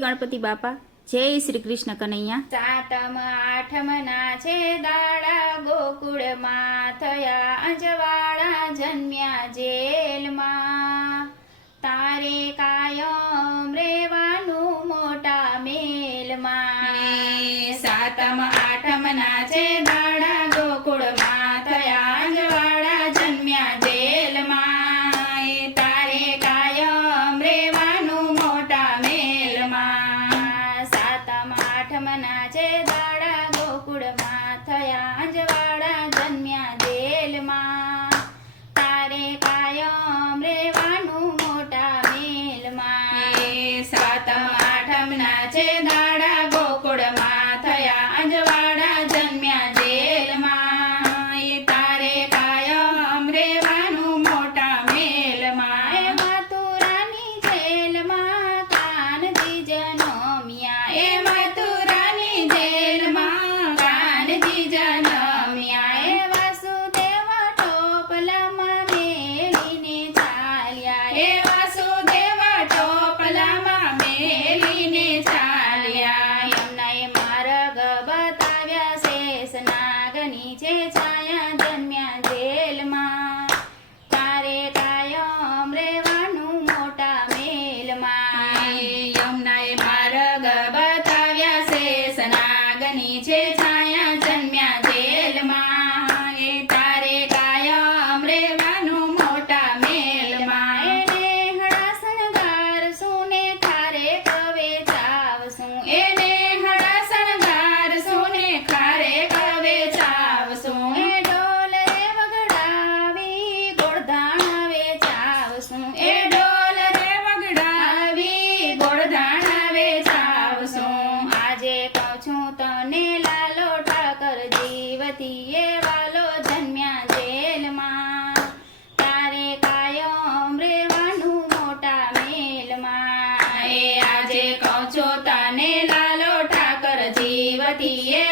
ગણપતિ બાપા. જય શ્રી કૃષ્ણ કનૈયા. સાતમ આઠમ ના છે દાડા ગોકુળમાં થયા અજવાળા જન્મ્યા જેલમાં. તારે કાયમ રેવાનું મોટા મેલમાં. સાતમ આઠમ ના છે દાડા મૂળમાં થયા. ಗಣಪತಿಯೇ